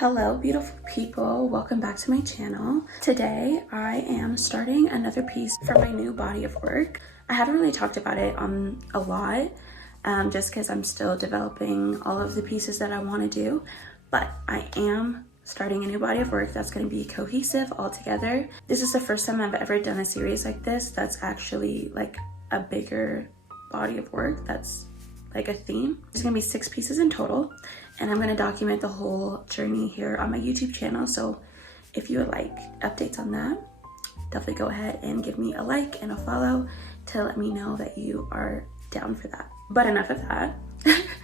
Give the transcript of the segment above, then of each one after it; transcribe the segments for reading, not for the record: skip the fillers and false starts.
Hello beautiful people, welcome back to my channel. Today I am starting another piece for my new body of work. I haven't really talked about it a lot just because I'm still developing all of the pieces that I want to do, but I am starting a new body of work that's going to be cohesive all together. This is the first time I've ever done a series like this that's actually like a bigger body of work that's like a theme. There's gonna be 6 pieces in total, and I'm gonna document the whole journey here on my YouTube channel. So if you would like updates on that, definitely go ahead and give me a like and a follow to let me know that you are down for that. But enough of that.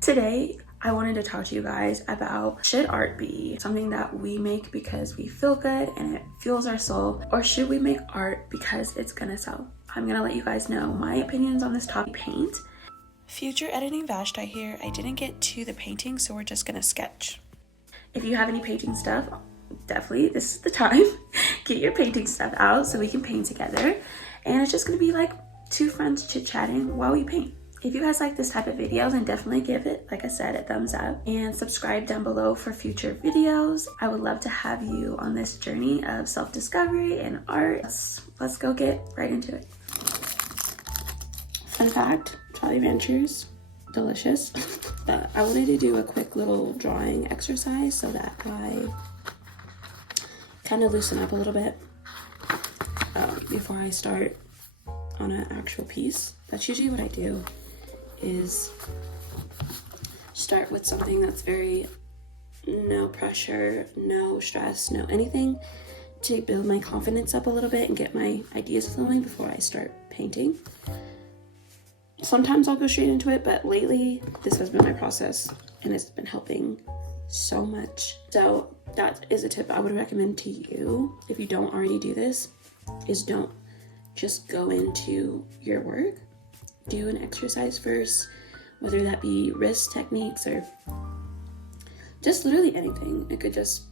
Today I wanted to talk to you guys about, should art be something that we make because we feel good and it fuels our soul, or should we make art because it's gonna sell? I'm gonna let you guys know my opinions on this topic. Paint. Future editing Vashti here. I didn't get to the painting, so we're just gonna sketch. If you have any painting stuff, definitely this is the time. Get your painting stuff out so we can paint together. And it's just gonna be like 2 friends chit-chatting while we paint. If you guys like this type of video, then definitely give it, like I said, a thumbs up and subscribe down below for future videos. I would love to have you on this journey of self-discovery and art. Let's go get right into it. Fun fact, Jolly Ranchers, delicious. But I wanted to do a quick little drawing exercise so that I kind of loosen up a little bit before I start on an actual piece. That's usually what I do, is start with something that's very no pressure, no stress, no anything, to build my confidence up a little bit and get my ideas flowing before I start painting. Sometimes I'll go straight into it, but lately this has been my process and it's been helping so much. So that is a tip I would recommend to you if you don't already do this, is don't just go into your work. Do an exercise first, whether that be wrist techniques or just literally anything. It could just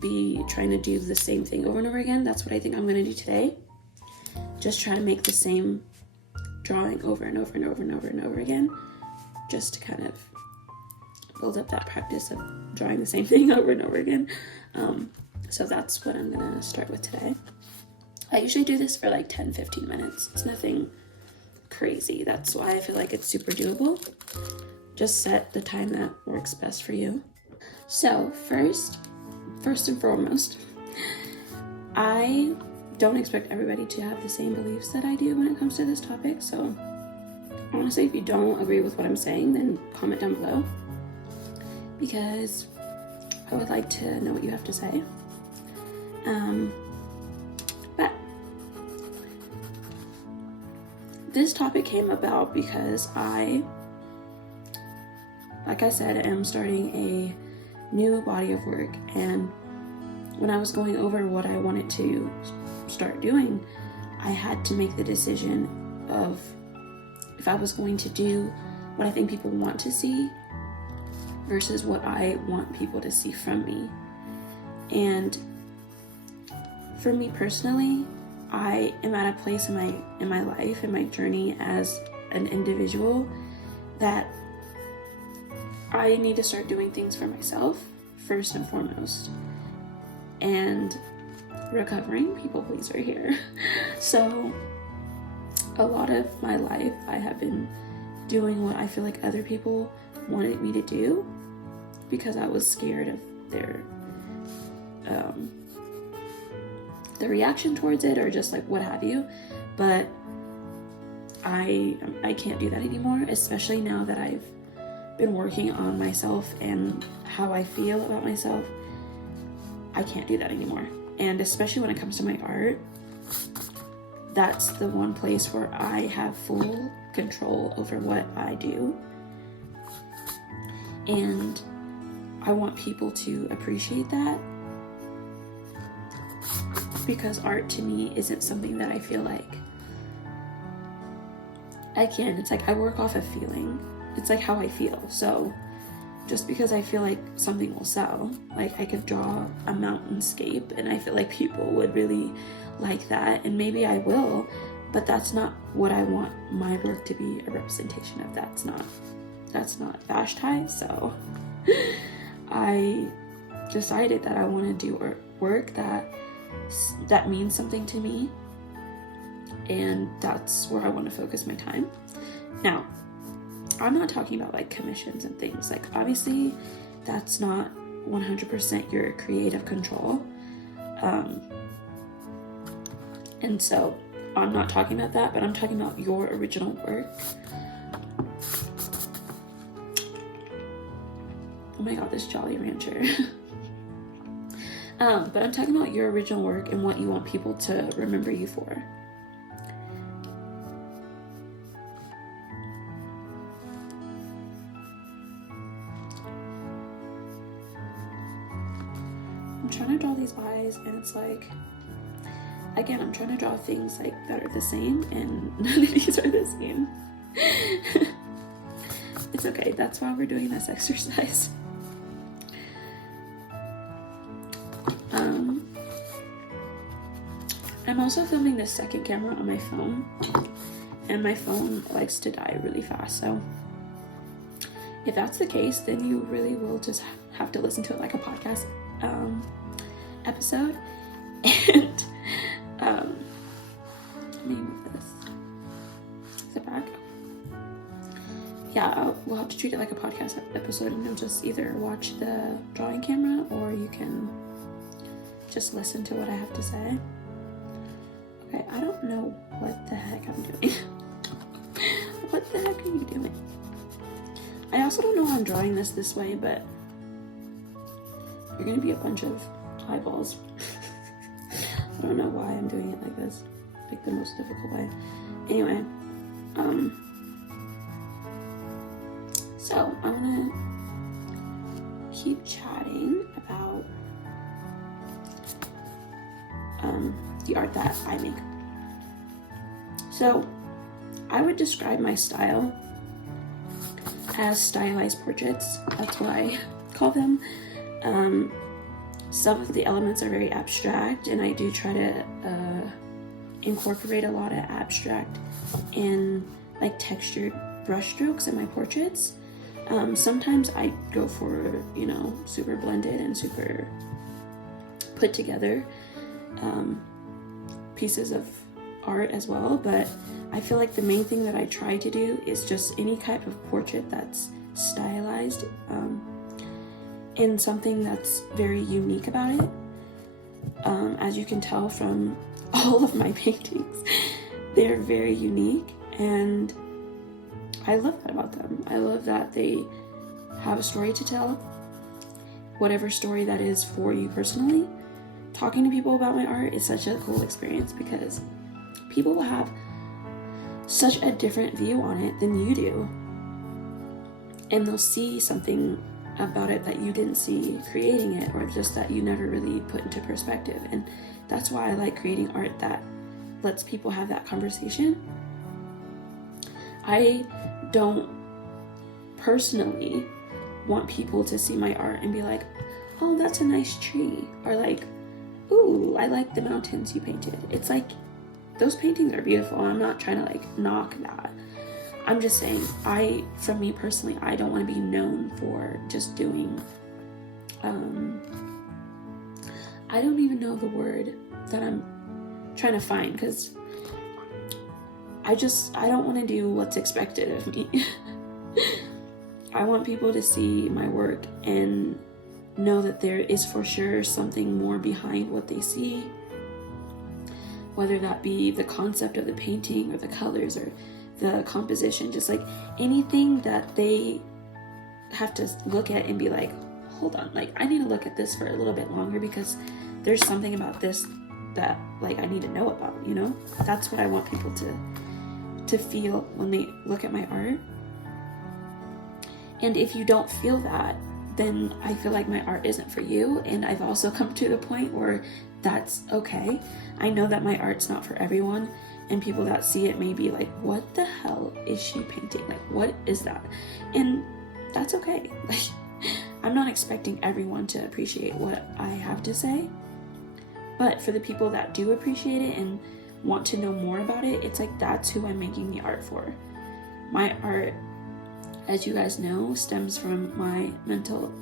be trying to do the same thing over and over again. That's what I think I'm going to do today. Just try to make the same drawing over and over and over and over and over again, just to kind of build up that practice of drawing the same thing over and over again. So that's what I'm gonna start with today. I usually do this for like 10-15 minutes. It's nothing crazy. That's why I feel like it's super doable. Just set the time that works best for you. So first and foremost, I don't expect everybody to have the same beliefs that I do when it comes to this topic. So honestly, if you don't agree with what I'm saying, then comment down below, because I would like to know what you have to say. But this topic came about because like I said, am starting a new body of work, and when I was going over what I wanted to start doing, I had to make the decision of if I was going to do what I think people want to see versus what I want people to see from me. And for me personally, I am at a place in my life, in my journey as an individual, that I need to start doing things for myself first and foremost, and recovering people pleaser here. So a lot of my life I have been doing what I feel like other people wanted me to do because I was scared of their the reaction towards it, or just like what have you. But I can't do that anymore, especially now that I've been working on myself and how I feel about myself. I can't do that anymore. And especially when it comes to my art, that's the one place where I have full control over what I do. And I want people to appreciate that, because art to me isn't something that I feel like it's like I work off a feeling. It's like how I feel. So just because I feel like something will sell, like I could draw a mountainscape and I feel like people would really like that, and maybe I will, but that's not what I want my work to be a representation of. That's not Vashti. So I decided that I want to do work that means something to me, and that's where I want to focus my time. Now, I'm not talking about like commissions and things. Like, obviously that's not 100% your creative control, and so I'm not talking about that, but I'm talking about your original work. Oh my god, this Jolly Rancher. But I'm talking about your original work and what you want people to remember you for. I'm trying to draw these eyes, and it's like, again, I'm trying to draw things like that are the same, and none of these are the same. It's okay, that's why we're doing this exercise. I'm also filming this second camera on my phone, and my phone likes to die really fast, so if that's the case, then you really will just have to listen to it like a podcast episode. And let me move this. Is it back? Yeah, we'll have to treat it like a podcast episode, and you'll just either watch the drawing camera or you can just listen to what I have to say. Okay, I don't know what the heck I'm doing. What the heck are you doing? I also don't know why I'm drawing this way, but you're gonna be a bunch of eyeballs. I don't know why I'm doing it like this, like the most difficult way. Anyway, so I wanna keep chatting about the art that I make. So I would describe my style as stylized portraits. That's what I call them. Some of the elements are very abstract, and I do try to incorporate a lot of abstract and like textured brush strokes in my portraits. Sometimes I go for, you know, super blended and super put together pieces of art as well, but I feel like the main thing that I try to do is just any type of portrait that's stylized and something that's very unique about it. As you can tell from all of my paintings, they're very unique, and I love that about them. I love that they have a story to tell, whatever story that is for you personally. Talking to people about my art is such a cool experience because people will have such a different view on it than you do, and they'll see something about it that you didn't see creating it, or just that you never really put into perspective. And that's why I like creating art that lets people have that conversation. I don't personally want people to see my art and be like, oh, that's a nice tree, or like, ooh, I like the mountains you painted. It's like, those paintings are beautiful. I'm not trying to like knock that. I'm just saying, for me personally, I don't want to be known for just doing, I don't even know the word that I'm trying to find, because I don't want to do what's expected of me. I want people to see my work and know that there is for sure something more behind what they see, whether that be the concept of the painting or the colors or the composition, just like anything that they have to look at and be like, hold on, like I need to look at this for a little bit longer because there's something about this that like I need to know about, you know? That's what I want people to feel when they look at my art. And if you don't feel that, then I feel like my art isn't for you. And I've also come to the point where that's okay. I know that my art's not for everyone, and people that see it may be like, what the hell is she painting? Like, what is that? And that's okay. Like, I'm not expecting everyone to appreciate what I have to say, but for the people that do appreciate it and want to know more about it, it's like, that's who I'm making the art for. My art, as you guys know, stems from my mental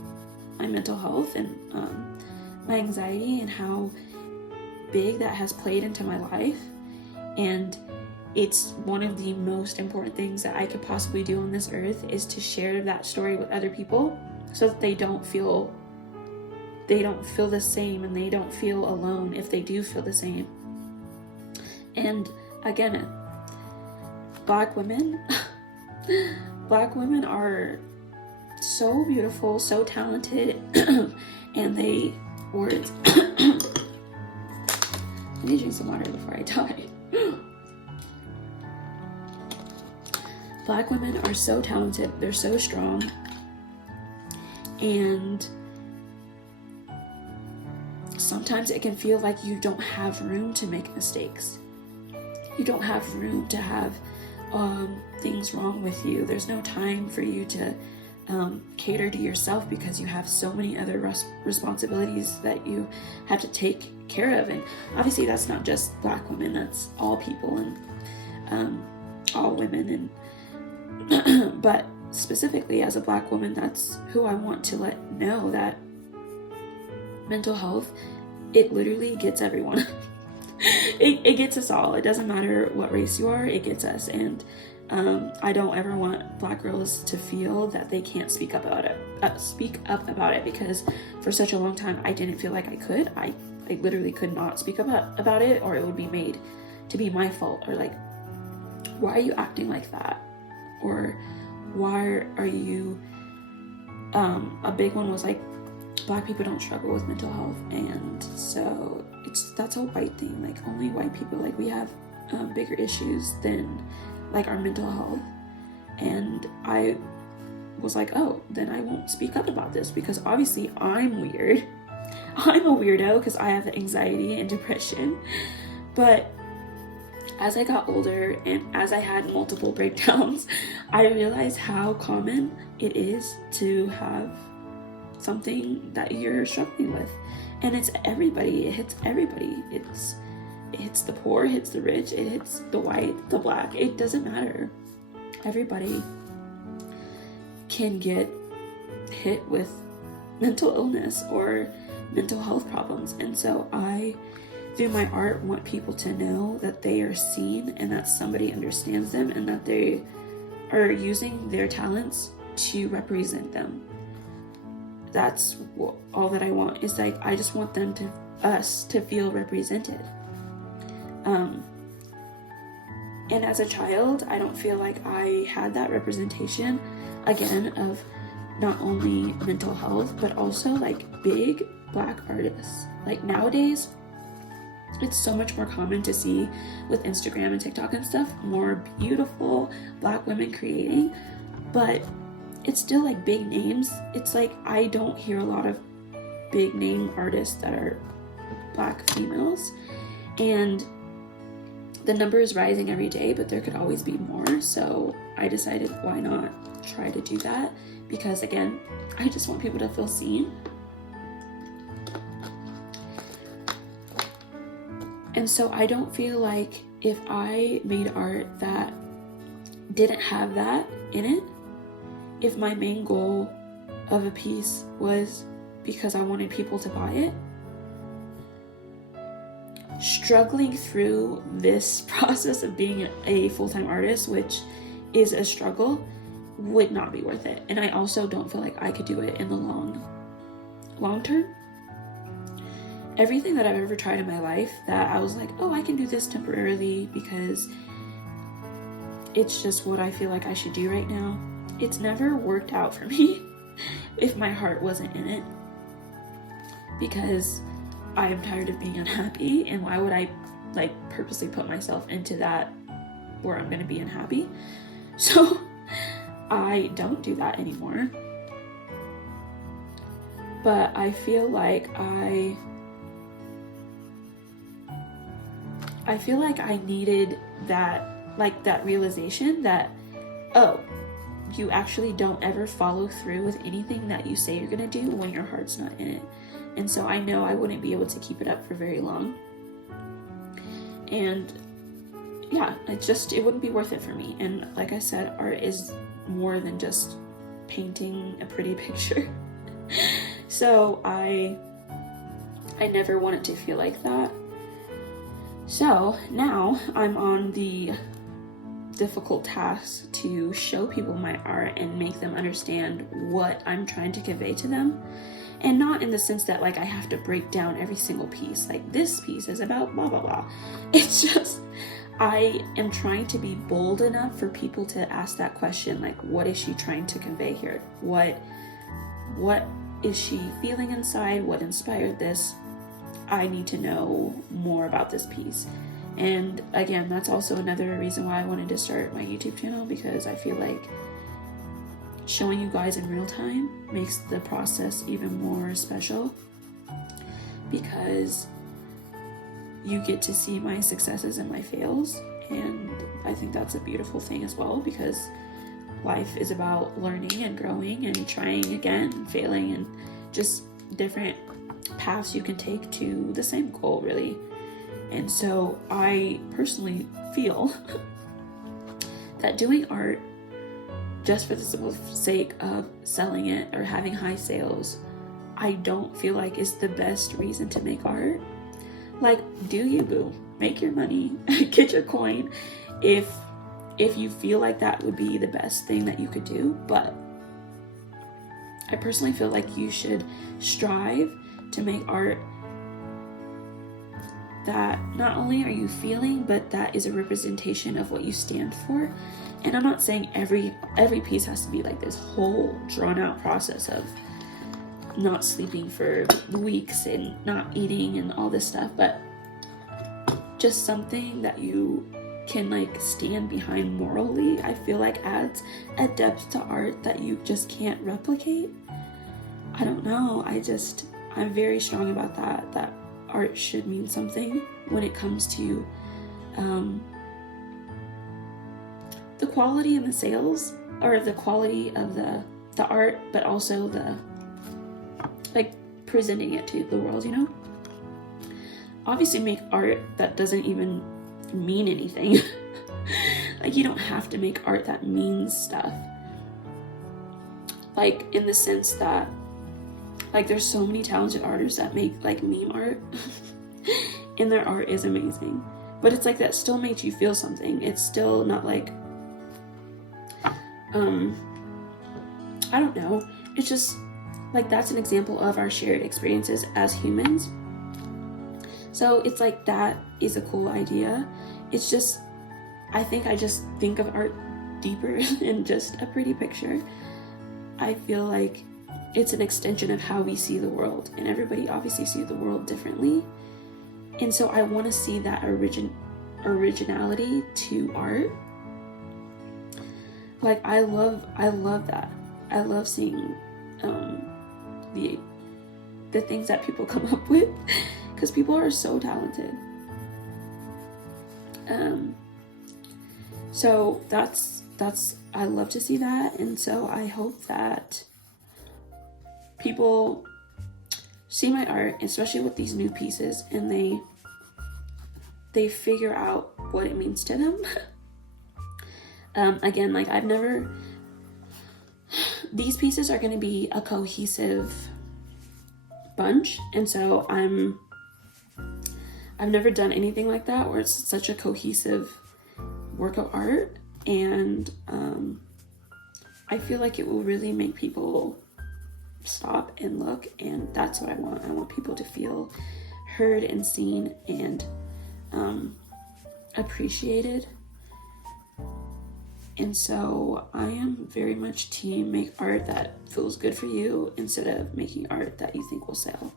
my mental health and my anxiety and how big that has played into my life. And it's one of the most important things that I could possibly do on this earth, is to share that story with other people so that they don't feel the same, and they don't feel alone if they do feel the same. And again, Black women are so beautiful, so talented, and they words. I need to drink some water before I die. Black women are so talented, they're so strong, and sometimes it can feel like you don't have room to make mistakes. You don't have room to have things wrong with you. There's no time for you to cater to yourself because you have so many other responsibilities that you have to take care of. And obviously that's not just Black women, that's all people and all women. And but specifically as a Black woman, that's who I want to let know that mental health, it literally gets everyone. It gets us all. It doesn't matter what race you are, it gets us. And I don't ever want Black girls to feel that they can't speak up about it, because for such a long time I didn't feel like I could. I literally could not speak up about it, or it would be made to be my fault, or like, why are you acting like that? Or why are you, a big one was like, Black people don't struggle with mental health. And so that's a white thing, like only white people, like we have bigger issues than like our mental health. And I was like, oh, then I won't speak up about this, because obviously I'm weird. I'm a weirdo because I have anxiety and depression. But as I got older and as I had multiple breakdowns, I realized how common it is to have something that you're struggling with. And it's everybody. It hits everybody. It hits the poor, it hits the rich, it hits the white, the Black. It doesn't matter. Everybody can get hit with mental illness or mental health problems. And so I, through my art, want people to know that they are seen and that somebody understands them and that they are using their talents to represent them. That's all that I want, is like, I just want us to feel represented. And as a child, I don't feel like I had that representation, again, of not only mental health, but also like big Black artists. Like nowadays, it's so much more common to see with Instagram and TikTok and stuff, more beautiful Black women creating, but it's still like big names. It's like, I don't hear a lot of big name artists that are Black females, and the number is rising every day, but there could always be more. So I decided, why not try to do that? Because again, I just want people to feel seen. And so I don't feel like if I made art that didn't have that in it, if my main goal of a piece was because I wanted people to buy it, struggling through this process of being a full-time artist, which is a struggle, would not be worth it. And I also don't feel like I could do it in the long term. Everything that I've ever tried in my life that I was like, oh, I can do this temporarily because it's just what I feel like I should do right now, it's never worked out for me if my heart wasn't in it, because I am tired of being unhappy, and why would I like purposely put myself into that where I'm going to be unhappy? So I don't do that anymore. But I feel like I needed that realization that, oh, you actually don't ever follow through with anything that you say you're gonna do when your heart's not in it. And so I know I wouldn't be able to keep it up for very long. And yeah, it wouldn't be worth it for me. And like I said, art is more than just painting a pretty picture. So I never want it to feel like that. So now I'm on the difficult task to show people my art and make them understand what I'm trying to convey to them. And not in the sense that like I have to break down every single piece, like this piece is about blah blah blah. It's just I am trying to be bold enough for people to ask that question, like what is she trying to convey here? What is she feeling inside? What inspired this? I need to know more about this piece. And again, that's also another reason why I wanted to start my YouTube channel, because I feel like showing you guys in real time makes the process even more special, because you get to see my successes and my fails. And I think that's a beautiful thing as well, because life is about learning and growing and trying again and failing, and just different paths you can take to the same goal, really. And so I personally feel that doing art just for the simple sake of selling it or having high sales, I don't feel like is the best reason to make art. Like, do you, boo? Make your money, get your coin if you feel like that would be the best thing that you could do. But I personally feel like you should strive to make art that not only are you feeling, but that is a representation of what you stand for. And I'm not saying every piece has to be like this whole drawn out process of not sleeping for weeks and not eating and all this stuff, but just something that you can like stand behind morally, I feel like adds a depth to art that you just can't replicate. I don't know, I'm very strong about that art should mean something when it comes to the quality and the sales, or the quality of the art, but also the like presenting it to the world, you know? Obviously make art that doesn't even mean anything. Like, you don't have to make art that means stuff. Like, in the sense that, like, there's so many talented artists that make like meme art and their art is amazing, but it's like that still makes you feel something. It's still not like I don't know, it's just like that's an example of our shared experiences as humans. So it's like that is a cool idea. It's just, I think I just think of art deeper than just a pretty picture. I feel like it's an extension of how we see the world, and everybody obviously sees the world differently. And so I want to see that originality to art. Like, I love that. I love seeing the things that people come up with, because people are so talented. So that's I love to see that. And so I hope that people see my art, especially with these new pieces, and they figure out what it means to them. Again, like, these pieces are going to be a cohesive bunch, and so I've never done anything like that where it's such a cohesive work of art, and I feel like it will really make people stop and look, and that's what I want. I want people to feel heard and seen and appreciated. And so I am very much team make art that feels good for you instead of making art that you think will sell.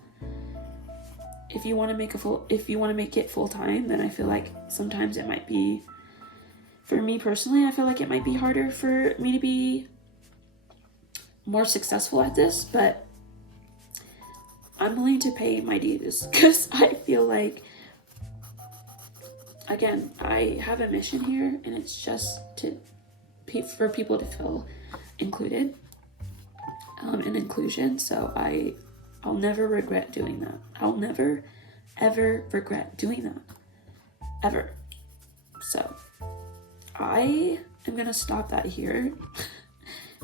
If you want to make it full time, then I feel like sometimes it might be, for me personally, I feel like it might be harder for me to be more successful at this, but I'm willing to pay my dues, because I feel like, again, I have a mission here, and it's just for people to feel included, and inclusion. So I'll never regret doing that. I'll never ever regret doing that, ever. So I am gonna stop that here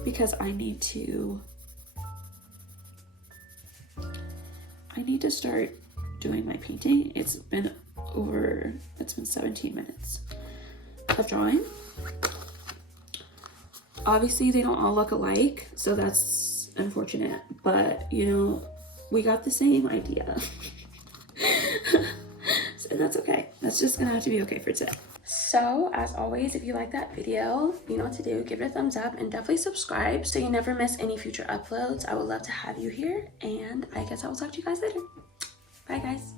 because I need to I need to start doing my painting. It's been 17 minutes of drawing. Obviously they don't all look alike, so that's unfortunate, but you know, we got the same idea. So that's okay. That's just gonna have to be okay for today. So as always, if you like that video, you know what to do. Give it a thumbs up and definitely subscribe so you never miss any future uploads. I would love to have you here, and I guess I will talk to you guys later. Bye guys.